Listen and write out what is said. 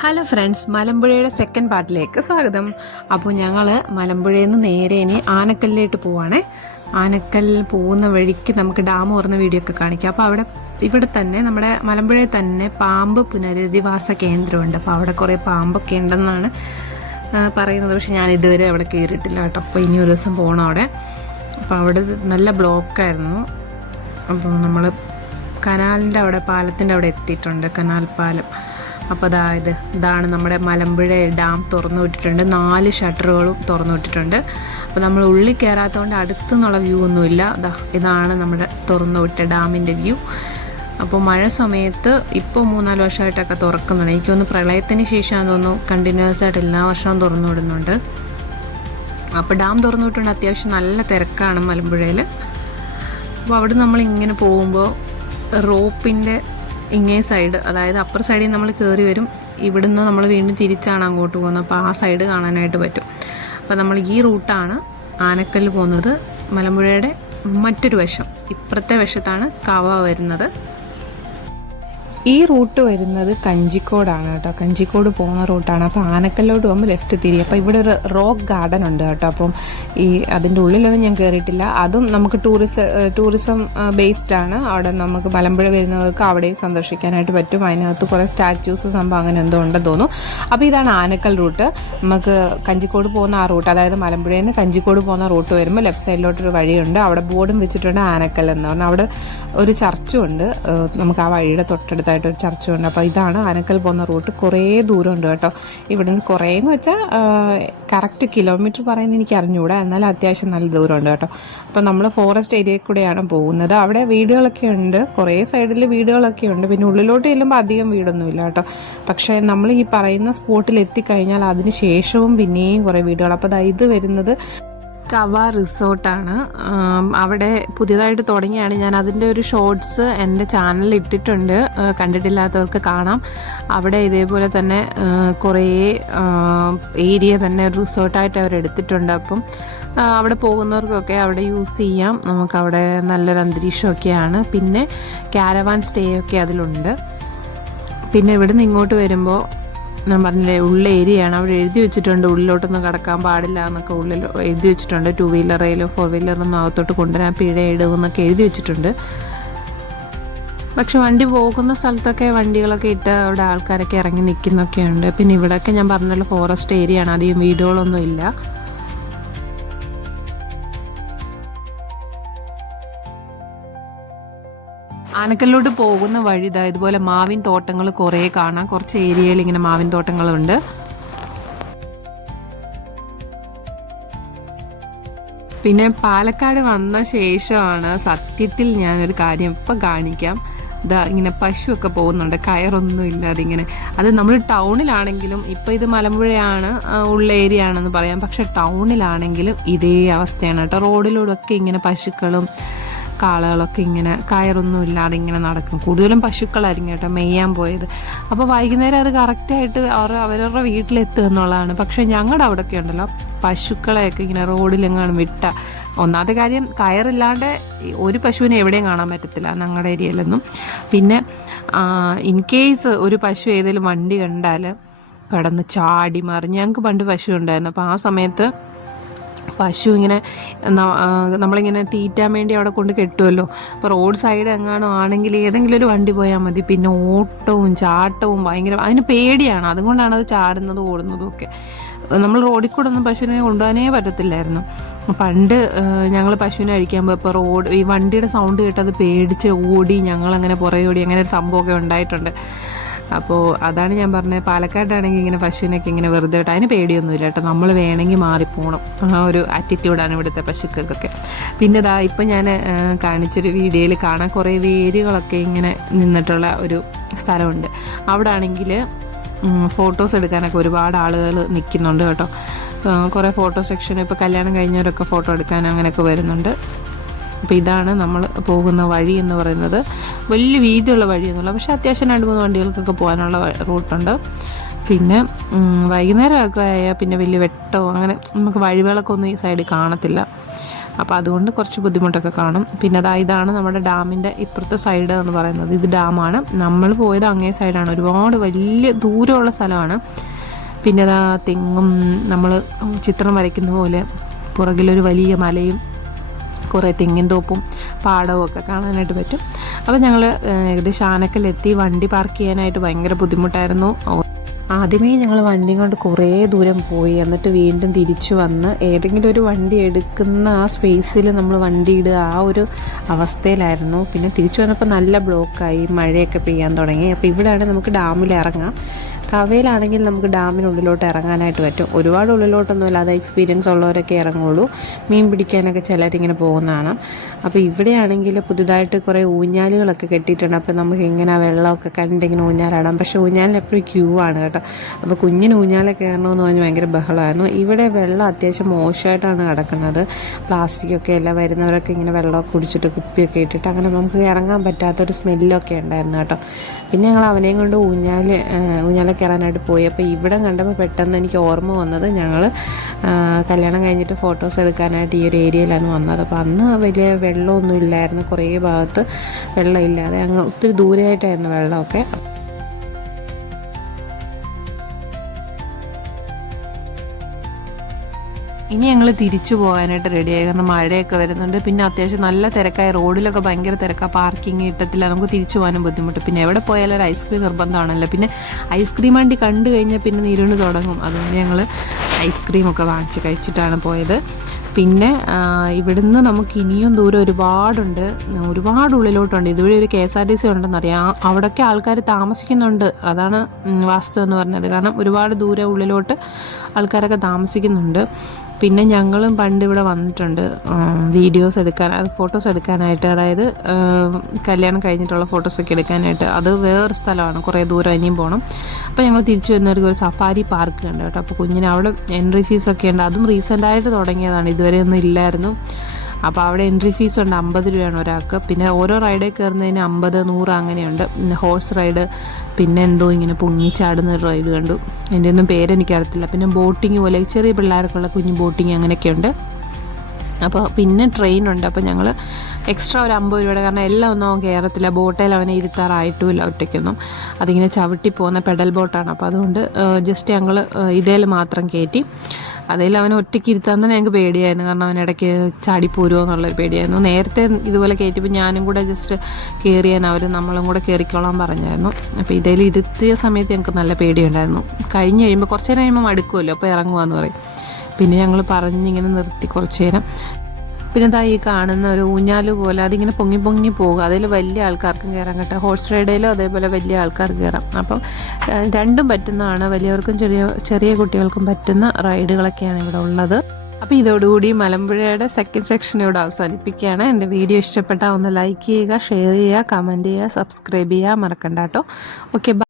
Hello friends മലമ്പുഴയുടെ second പാർട്ടിലേക്ക് സ്വാഗതം. അപ്പോൾ ഞങ്ങൾ മലമ്പുഴയിൽ നിന്ന് നേരെ ഇനി ആനക്കല്ലിലേക്ക് പോവാണേ. ആനക്കൽ പോകുന്ന വഴിക്ക് നമുക്ക് ഡാം ഓർന്ന വീഡിയോ ഒക്കെ കാണിക്കാം. അപ്പോൾ അവിടെ ഇവിടെ തന്നെ നമ്മുടെ മലമ്പുഴയിൽ തന്നെ പാമ്പ് പുനരധിവാസ കേന്ദ്രമുണ്ട്. അപ്പോൾ അവിടെ കുറേ പാമ്പൊക്കെ ഉണ്ടെന്നാണ് പറയുന്നത്. പക്ഷേ ഞാൻ ഇതുവരെ അവിടെ കയറിയിട്ടില്ല കേട്ടോ. അപ്പോൾ ഇനി ഒരു ദിവസം പോകണം അവിടെ. അപ്പോൾ അവിടെ നല്ല ബ്ലോക്കായിരുന്നു അപ്പോൾ നമ്മൾ കനാലിന്റെ അവിടെ പാലത്തിന്റെ അവിടെ എത്തിയിട്ടുണ്ട്. കനാൽ പാലം. അപ്പോൾ അതായത് ഇതാണ് നമ്മുടെ മലമ്പുഴ ഡാം തുറന്നു വിട്ടിട്ടുണ്ട്. നാല് ഷട്ടറുകളും തുറന്നു വിട്ടിട്ടുണ്ട്. അപ്പോൾ നമ്മൾ ഉള്ളിൽ കയറാത്തതുകൊണ്ട് അടുത്തു നിന്നുള്ള വ്യൂ ഒന്നുമില്ല. ദാ ഇതാണ് നമ്മുടെ തുറന്നു വിട്ട ഡാമിന്റെ വ്യൂ. അപ്പോൾ മഴ സമയത്ത് ഇപ്പോൾ മൂന്നാൽ വർഷമായിട്ടൊക്കെ തുറക്കുന്നുണ്ട്. എനിക്കൊന്ന് പ്രളയത്തിന് ശേഷമാണെന്ന് തോന്നുന്നു കണ്ടിന്യൂസ് ആയിട്ട് എല്ലാ വർഷവും തുറന്നു വിടുന്നുണ്ട്. അപ്പോൾ ഡാം തുറന്നു വിട്ടുണ്ട് അത്യാവശ്യം നല്ല തിരക്കാണ് മലമ്പുഴയിൽ അപ്പോൾ അവിടെ നമ്മൾ ഇങ്ങനെ പോകുമ്പോൾ റോപ്പിന്റെ ഇങ്ങേ സൈഡ് അതായത് അപ്പർ സൈഡിൽ നമ്മൾ കയറി വരും. ഇവിടുന്ന് നമ്മൾ വീണ്ടും തിരിച്ചാണ് അങ്ങോട്ട് പോകുന്നത്. അപ്പോൾ ആ സൈഡ് കാണാനായിട്ട് പറ്റും. അപ്പോൾ നമ്മൾ ഈ റൂട്ടാണ് ആനക്കല്ല് പോകുന്നത്. മലമ്പുഴയുടെ മറ്റൊരു വശം. ഇപ്പുറത്തെ വശത്താണ് കവ വരുന്നത്. ഈ റൂട്ട് വരുന്നത് കഞ്ചിക്കോടാണ് കേട്ടോ. കഞ്ചിക്കോട് പോകുന്ന റൂട്ടാണ്. അപ്പോൾ ആനക്കല്ലോട്ട് പോകുമ്പോൾ ലെഫ്റ്റ് തിരി അപ്പോൾ ഇവിടെ ഒരു റോക്ക് ഗാർഡൻ ഉണ്ട് കേട്ടോ. അപ്പം ഈ അതിന്റെ ഉള്ളിലൊന്നും ഞാൻ കയറിയിട്ടില്ല അതും നമുക്ക് ടൂറിസം ടൂറിസം ബേസ്ഡ് ആണ്. അവിടെ നമുക്ക് മലമ്പുഴ വരുന്നവർക്ക് അവിടെയും സന്ദർശിക്കാനായിട്ട് പറ്റും. അതിനകത്ത് കുറേ സ്റ്റാച്യൂസ് സംഭവം അങ്ങനെ എന്തോ ഉണ്ടെന്ന് തോന്നുന്നു. അപ്പോൾ ഇതാണ് ആനക്കൽ റൂട്ട്. നമുക്ക് കഞ്ചിക്കോട് പോകുന്ന ആ റൂട്ട് അതായത് മലമ്പുഴയിൽ നിന്ന് കഞ്ചിക്കോട് പോകുന്ന റൂട്ട് വരുമ്പോൾ ലെഫ്റ്റ് സൈഡിലോട്ടൊരു വഴിയുണ്ട്. അവിടെ ബോർഡും വെച്ചിട്ടുണ്ട് ആനക്കൽ എന്ന് പറഞ്ഞാൽ അവിടെ ഒരു ചർച്ചും ഉണ്ട്. നമുക്ക് ആ വഴിയുടെ തൊട്ടടുത്തായിട്ട് ഒരു ചർച്ചും ഉണ്ട് അപ്പോൾ ഇതാണ് ആനക്കൽ പോകുന്ന റൂട്ട്. കുറേ ദൂരമുണ്ട് കേട്ടോ. ഇവിടെ നിന്ന് കുറേ എന്ന് വെച്ചാൽ കറക്റ്റ് കിലോമീറ്റർ പറയുന്നത് എനിക്ക് അറിഞ്ഞുകൂടാ എന്നാലും അത്യാവശ്യം നല്ല ദൂരമുണ്ട് കേട്ടോ. അപ്പോൾ നമ്മൾ ഫോറസ്റ്റ് ഏരിയയിൽ കൂടെയാണ് പോകുന്നത്. അവിടെ വീടുകളൊക്കെ ഉണ്ട്. കുറേ സൈഡിൽ വീടുകളൊക്കെ ഉണ്ട്. പിന്നെ ഉള്ളിലോട്ട് ചെല്ലുമ്പോൾ അധികം വീടൊന്നുമില്ല കേട്ടോ. പക്ഷേ നമ്മൾ ഈ പറയുന്ന സ്പോട്ടിൽ എത്തിക്കഴിഞ്ഞാൽ അതിന് ശേഷവും പിന്നെയും കുറേ വീടുകൾ. അപ്പോൾ ഇത് വരുന്നത് കവ റിസോർട്ടാണ്. അവിടെ പുതിയതായിട്ട് തുടങ്ങിയാണ്. ഞാൻ അതിന്റെ ഒരു ഷോർട്സ് എന്റെ ചാനലിൽ ഇട്ടിട്ടുണ്ട്. കണ്ടിട്ടില്ലാത്തവർക്ക് കാണാം. അവിടെ ഇതേപോലെ തന്നെ കുറേ ഏരിയ തന്നെ റിസോർട്ടായിട്ട് അവർ എടുത്തിട്ടുണ്ട്. അപ്പം അവിടെ പോകുന്നവർക്കൊക്കെ അവിടെ യൂസ് ചെയ്യാം. നമുക്കവിടെ നല്ലൊരു അന്തരീക്ഷമൊക്കെയാണ്. പിന്നെ ക്യാരവാൻ സ്റ്റേ ഒക്കെ അതിലുണ്ട്. പിന്നെ ഇവിടുന്ന് ഇങ്ങോട്ട് വരുമ്പോൾ ഞാൻ പറഞ്ഞില്ലേ ഉള്ള ഏരിയയാണ്. അവിടെ എഴുതി വെച്ചിട്ടുണ്ട് ഉള്ളിലോട്ടൊന്നും കടക്കാൻ പാടില്ല എന്നൊക്കെ ഉള്ളിൽ എഴുതി വെച്ചിട്ടുണ്ട്. ടു വീലറേലോ ഫോർ വീലറൊന്നും അകത്തോട്ട് കൊണ്ടുവരാൻ പിഴ ഇടുമെന്നൊക്കെ എഴുതി വെച്ചിട്ടുണ്ട്. പക്ഷെ വണ്ടി പോകുന്ന സ്ഥലത്തൊക്കെ വണ്ടികളൊക്കെ ഇട്ട് അവിടെ ആൾക്കാരൊക്കെ ഇറങ്ങി നിൽക്കുന്നൊക്കെയുണ്ട് പിന്നെ ഇവിടെയൊക്കെ ഞാൻ പറഞ്ഞല്ലോ ഫോറസ്റ്റ് ഏരിയ ആണ്. അധികം വീടുകളൊന്നും ഇല്ല. ആനക്കല്ലോട്ട് പോകുന്ന വഴി ഇതാ ഇതുപോലെ മാവിൻ തോട്ടങ്ങൾ കുറേ കാണാം. കുറച്ച് ഏരിയയിൽ ഇങ്ങനെ മാവിൻ തോട്ടങ്ങളുണ്ട്. പിന്നെ പാലക്കാട് വന്ന ശേഷമാണ് സത്യത്തിൽ ഞാനൊരു കാര്യം ഇപ്പം കാണിക്കാം. ഇതാ ഇങ്ങനെ പശുവൊക്കെ പോകുന്നുണ്ട്. കയറൊന്നും ഇല്ലാതെ ഇങ്ങനെ. അത് നമ്മൾ ടൗണിലാണെങ്കിലും ഇപ്പൊ ഇത് മലമ്പുഴയാണ് ഉള്ള ഏരിയ ആണെന്ന് പറയാം. പക്ഷെ ടൗണിലാണെങ്കിലും ഇതേ അവസ്ഥയാണ് കേട്ടോ. റോഡിലൂടെ ഒക്കെ ഇങ്ങനെ പശുക്കളും കാളകളൊക്കെ ഇങ്ങനെ കയറൊന്നും ഇല്ലാതെ ഇങ്ങനെ നടക്കും. കൂടുതലും പശുക്കളായിരിക്കും കേട്ടോ മെയ്യാൻ പോയത്. അപ്പോൾ വൈകുന്നേരം അത് കറക്റ്റായിട്ട് അവർ അവരവരുടെ വീട്ടിലെത്തുക എന്നുള്ളതാണ്. പക്ഷേ ഞങ്ങളുടെ അവിടെയൊക്കെ ഉണ്ടല്ലോ പശുക്കളെയൊക്കെ ഇങ്ങനെ റോഡിലെങ്ങാനും വിട്ട ഒന്നാമത്തെ കാര്യം കയറില്ലാണ്ട് ഒരു പശുവിനെ എവിടെയും കാണാൻ പറ്റത്തില്ല ഞങ്ങളുടെ ഏരിയയിലൊന്നും. പിന്നെ ഇൻ കേസ് ഒരു പശു ഏതെങ്കിലും വണ്ടി കണ്ടാൽ കടന്ന് ചാടി മറിഞ്ഞ് ഞങ്ങൾക്ക് പണ്ട് പശു ഉണ്ടായിരുന്നു. അപ്പോൾ ആ സമയത്ത് പശു ഇങ്ങനെ നമ്മളിങ്ങനെ തീറ്റാൻ വേണ്ടി അവിടെ കൊണ്ട് കെട്ടുമല്ലോ അപ്പോൾ റോഡ് സൈഡ് എങ്ങാനും ആണെങ്കിൽ ഏതെങ്കിലും ഒരു വണ്ടി പോയാൽ മതി. പിന്നെ ഓട്ടവും ചാട്ടവും ഭയങ്കര അതിന് പേടിയാണ്. അതുകൊണ്ടാണ് അത് ചാടുന്നതും ഓടുന്നതും ഒക്കെ. നമ്മൾ റോഡിൽ കൂടെ ഒന്നും പശുവിനെ കൊണ്ടുപോകാനേ പറ്റത്തില്ലായിരുന്നു. പണ്ട് ഞങ്ങൾ പശുവിനെ അഴിക്കാൻ പോയപ്പോൾ റോഡ് ഈ വണ്ടിയുടെ സൗണ്ട് കേട്ടത് പേടിച്ച് ഓടി ഞങ്ങളങ്ങനെ പുറകെ ഓടി അങ്ങനെ ഒരു സംഭവമൊക്കെ ഉണ്ടായിട്ടുണ്ട്. അപ്പോൾ അതാണ് ഞാൻ പറഞ്ഞത്. പാലക്കാടാണെങ്കിൽ ഇങ്ങനെ പശുവിനൊക്കെ ഇങ്ങനെ വെറുതെ വിട്ട് അതിന് പേടിയൊന്നുമില്ല കേട്ടോ. നമ്മൾ വേണമെങ്കിൽ മാറിപ്പോണം. ആ ഒരു ആറ്റിറ്റ്യൂഡാണ് ഇവിടുത്തെ പശുക്കൾക്കൊക്കെ. പിന്നെ ഇതാ ഇപ്പം ഞാൻ കാണിച്ചൊരു വീഡിയോയിൽ കാണാൻ കുറേ വേരുകളൊക്കെ ഇങ്ങനെ നിന്നിട്ടുള്ള ഒരു സ്ഥലമുണ്ട്. അവിടെ ആണെങ്കിൽ ഫോട്ടോസ് എടുക്കാനൊക്കെ ഒരുപാട് ആളുകൾ നിൽക്കുന്നുണ്ട് കേട്ടോ. കുറേ ഫോട്ടോ സെക്ഷൻ ഇപ്പോൾ കല്യാണം കഴിഞ്ഞവരൊക്കെ ഫോട്ടോ എടുക്കാൻ അങ്ങനെയൊക്കെ വരുന്നുണ്ട്. അപ്പോൾ ഇതാണ് നമ്മൾ പോകുന്ന വഴി എന്ന് പറയുന്നത്. വലിയ വീതിയുള്ള വഴിയൊന്നുമില്ല പക്ഷേ അത്യാവശ്യം രണ്ട് മൂന്ന് വണ്ടികൾക്കൊക്കെ പോകാനുള്ള റൂട്ടുണ്ട് പിന്നെ വൈകുന്നേരം വൈകുന്നേരമൊക്കെ ആയാൽ പിന്നെ വലിയ വെട്ടമോ അങ്ങനെ നമുക്ക് വഴിവിളക്കൊന്നും ഈ സൈഡിൽ കാണത്തില്ല. അപ്പോൾ അതുകൊണ്ട് കുറച്ച് ബുദ്ധിമുട്ടൊക്കെ കാണും. പിന്നെ അതാ ഇതാണ് നമ്മുടെ ഡാമിന്റെ ഇപ്പുറത്തെ സൈഡ് എന്ന് പറയുന്നത്. ഇത് ഡാമാണ്. നമ്മൾ പോയത് അങ്ങേ സൈഡാണ് ഒരുപാട് വലിയ ദൂരമുള്ള സ്ഥലമാണ്. പിന്നെ അതാ തെങ്ങും നമ്മൾ ചിത്രം വരയ്ക്കുന്ന പോലെ പുറകിലൊരു വലിയ മലയും കുറേ തെങ്ങിൻ തോപ്പും പാടവും ഒക്കെ കാണാനായിട്ട് പറ്റും. അപ്പോൾ ഞങ്ങൾ ഏകദേശം ആനക്കലെത്തി വണ്ടി പാർക്ക് ചെയ്യാനായിട്ട് ഭയങ്കര ബുദ്ധിമുട്ടായിരുന്നു. ആദ്യമേ ഞങ്ങൾ വണ്ടി കൊണ്ട് കുറേ ദൂരം പോയി. എന്നിട്ട് വീണ്ടും തിരിച്ചു വന്ന് ഏതെങ്കിലും ഒരു വണ്ടി എടുക്കുന്ന ആ സ്പേസിൽ നമ്മൾ വണ്ടി ഇടുക ആ ഒരു അവസ്ഥയിലായിരുന്നു. പിന്നെ തിരിച്ചു വന്നപ്പോൾ നല്ല ബ്ലോക്കായി മഴയൊക്കെ പെയ്യാൻ തുടങ്ങി. അപ്പോൾ ഇവിടെയാണ് നമുക്ക് ഡാമിൽ ഇറങ്ങാം. കവയിലാണെങ്കിൽ നമുക്ക് ഡാമിനുള്ളിലോട്ട് ഇറങ്ങാനായിട്ട് പറ്റും. ഒരുപാട് ഉള്ളിലോട്ടൊന്നും അല്ലാതെ എക്സ്പീരിയൻസ് ഉള്ളവരൊക്കെ ഇറങ്ങുള്ളൂ. മീൻ പിടിക്കാനൊക്കെ ചിലരിങ്ങനെ പോകുന്നതാണ്. അപ്പോൾ ഇവിടെയാണെങ്കിൽ പുതുതായിട്ട് കുറേ ഊഞ്ഞാലുകളൊക്കെ കെട്ടിയിട്ടുണ്ട്. അപ്പോൾ നമുക്ക് ഇങ്ങനെ വെള്ളമൊക്കെ കണ്ടിങ്ങനെ ഊഞ്ഞാലാടാം പക്ഷേ ഊഞ്ഞാലിനെപ്പോഴും ക്യൂ ആണ് കേട്ടോ. അപ്പോൾ കുഞ്ഞിന് ഊഞ്ഞാലെ കയറണമെന്ന് പറഞ്ഞ് ഭയങ്കര ബഹളമായിരുന്നു. ഇവിടെ വെള്ളം അത്യാവശ്യം മോശമായിട്ടാണ് കിടക്കുന്നത്. പ്ലാസ്റ്റിക്കൊക്കെ എല്ലാം വരുന്നവരൊക്കെ ഇങ്ങനെ വെള്ളമൊക്കെ കുടിച്ചിട്ട് കുപ്പിയൊക്കെ ഇട്ടിട്ട് അങ്ങനെ നമുക്ക് ഇറങ്ങാൻ പറ്റാത്തൊരു സ്മെല്ലൊക്കെ ഉണ്ടായിരുന്നു കേട്ടോ. പിന്നെ ഞങ്ങൾ അവനെയും കൊണ്ട് ഊഞ്ഞാൽ ഊഞ്ഞാലെ കയറാനായിട്ട് പോയി. അപ്പോൾ ഇവിടെ കണ്ടപ്പോൾ പെട്ടെന്ന് എനിക്ക് ഓർമ്മ വന്നത് ഞങ്ങൾ കല്യാണം കഴിഞ്ഞിട്ട് ഫോട്ടോസ് എടുക്കാനായിട്ട് ഈ ഒരു ഏരിയയിലാണ് വന്നത്. അപ്പോൾ അന്ന് വലിയ വെള്ളമൊന്നും ഇല്ലായിരുന്നു. കുറേ ഭാഗത്ത് വെള്ളമില്ലാതെ അങ്ങ് ഒത്തിരി ദൂരെയായിട്ടായിരുന്നു വെള്ളമൊക്കെ. ഇനി ഞങ്ങൾ തിരിച്ചു പോകാനായിട്ട് റെഡിയായി കാരണം മഴയൊക്കെ വരുന്നുണ്ട്. പിന്നെ അത്യാവശ്യം നല്ല തിരക്കായി. റോഡിലൊക്കെ ഭയങ്കര തിരക്കാണ് പാർക്കിംഗ് കിട്ടത്തില്ല നമുക്ക് തിരിച്ചു പോകാനും ബുദ്ധിമുട്ട്. പിന്നെ എവിടെ പോയാലും ഐസ്ക്രീം നിർബന്ധമാണല്ലോ. പിന്നെ ഐസ്ക്രീം വണ്ടി കണ്ടു കഴിഞ്ഞാൽ പിന്നെ നീരുണ്ട് തുടങ്ങും. അതുകൊണ്ട് ഞങ്ങൾ ഐസ്ക്രീമൊക്കെ വാങ്ങിച്ച് കഴിച്ചിട്ടാണ് പോയത്. പിന്നെ ഇവിടുന്ന് നമുക്ക് ഇനിയും ദൂരം ഒരുപാടുണ്ട്. ഒരുപാട് ഉള്ളിലോട്ടുണ്ട്. ഇതുവഴി ഒരു K S R T C ഉണ്ടെന്നറിയാം. അവിടെയൊക്കെ ആൾക്കാർ താമസിക്കുന്നുണ്ട്. അതാണ് വാസ്തു എന്ന് പറഞ്ഞത്. കാരണം ഒരുപാട് ദൂരെ ഉള്ളിലോട്ട് ആൾക്കാരൊക്കെ താമസിക്കുന്നുണ്ട്. പിന്നെ ഞങ്ങളും പണ്ട് ഇവിടെ വന്നിട്ടുണ്ട് വീഡിയോസ് എടുക്കാൻ അത് ഫോട്ടോസ് എടുക്കാനായിട്ട്. അതായത് കല്യാണം കഴിഞ്ഞിട്ടുള്ള ഫോട്ടോസൊക്കെ എടുക്കാനായിട്ട്. അത് വേറൊരു സ്ഥലമാണ് കുറേ ദൂരം ഇനിയും പോകണം അപ്പോൾ ഞങ്ങൾ തിരിച്ചു വരുന്നവർക്ക് ഒരു സഫാരി പാർക്ക് ഉണ്ട് കേട്ടോ. അപ്പോൾ കുഞ്ഞിന് അവിടെ എൻട്രി ഫീസൊക്കെ ഉണ്ട്. അതും റീസെന്റായിട്ട് തുടങ്ങിയതാണ്. ഇതുവരെ ഒന്നും ഇല്ലായിരുന്നു. അപ്പോൾ അവിടെ എൻട്രി ഫീസ് ഉണ്ട് അമ്പത് രൂപയാണ് ഒരാൾക്ക്. പിന്നെ ഓരോ റൈഡേ കയറുന്നതിന് അമ്പത് നൂറ് അങ്ങനെയുണ്ട്. ഹോഴ്സ് റൈഡ് പിന്നെ എന്തോ ഇങ്ങനെ പൊങ്ങി ചാടുന്ന ഒരു റൈഡ് കണ്ടു. എന്റെ ഒന്നും പേരെനിക്കറിയത്തില്ല. പിന്നെ ബോട്ടിങ് പോലെ ചെറിയ പിള്ളേർക്കുള്ള കുഞ്ഞു ബോട്ടിങ് അങ്ങനെയൊക്കെയുണ്ട് അപ്പോൾ പിന്നെ ട്രെയിൻ ഉണ്ട് അപ്പോൾ ഞങ്ങൾ എക്സ്ട്രാ ഒരു അമ്പത് രൂപയുടെ കാരണം എല്ലാം ഒന്നും അവൻ കയറത്തില്ല ബോട്ടേൽ അവനെ ഇരുത്താറായിട്ടുമില്ല ഒറ്റയ്ക്കൊന്നും. അതിങ്ങനെ ചവിട്ടി പോകുന്ന പെഡൽ ബോട്ടാണ് അപ്പോൾ അതുകൊണ്ട് ജസ്റ്റ് ഞങ്ങൾ ഇതേൽ മാത്രം കയറ്റി അതിൽ അവനെ ഒറ്റയ്ക്ക് ഇരുത്താൻ തന്നെ ഞങ്ങൾക്ക് പേടിയായിരുന്നു. കാരണം അവൻ ഇടയ്ക്ക് ചാടിപ്പോരുമോ എന്നുള്ളൊരു പേടിയായിരുന്നു. നേരത്തെ ഇതുപോലെ കയറ്റിയപ്പോൾ ഞാനും കൂടെ ജസ്റ്റ് കയറിയാൻ അവർ നമ്മളും കൂടെ കയറിക്കോളാൻ പറഞ്ഞായിരുന്നു. അപ്പോൾ ഇതേൽ ഇരുത്തിയ സമയത്ത് ഞങ്ങൾക്ക് നല്ല പേടിയുണ്ടായിരുന്നു. കഴിഞ്ഞ് കഴിയുമ്പോൾ കുറച്ച് നേരം കഴിയുമ്പോൾ മടുക്കുമല്ലോ അപ്പോൾ ഇറങ്ങുവാന്ന് പറയും. പിന്നെ ഞങ്ങൾ പറഞ്ഞിങ്ങനെ നിർത്തി കുറച്ച് നേരം. പിന്നെ ഇതാ ഈ കാണുന്ന ഒരു ഊഞ്ഞാൽ പോലെ അതിങ്ങനെ പൊങ്ങി പൊങ്ങി പോകുക അതിൽ വലിയ ആൾക്കാർക്കും കയറാൻ കേട്ടോ ഹോഴ്സ് റൈഡിലും അതേപോലെ വലിയ ആൾക്കാർക്ക് കയറാം അപ്പം രണ്ടും പറ്റുന്നതാണ്. വലിയവർക്കും ചെറിയ ചെറിയ കുട്ടികൾക്കും പറ്റുന്ന റൈഡുകളൊക്കെയാണ് ഇവിടെ ഉള്ളത്. അപ്പോൾ ഇതോടുകൂടി മലമ്പുഴയുടെ സെക്കൻഡ് സെക്ഷൻ ഇവിടെ അവസാനിപ്പിക്കുകയാണ്. എന്റെ വീഡിയോ ഇഷ്ടപ്പെട്ടാൽ ഒന്ന് ലൈക്ക് ചെയ്യുക ഷെയർ ചെയ്യുക കമന്റ് ചെയ്യുക സബ്സ്ക്രൈബ് ചെയ്യുക മറക്കണ്ട കേട്ടോ. ഓക്കെ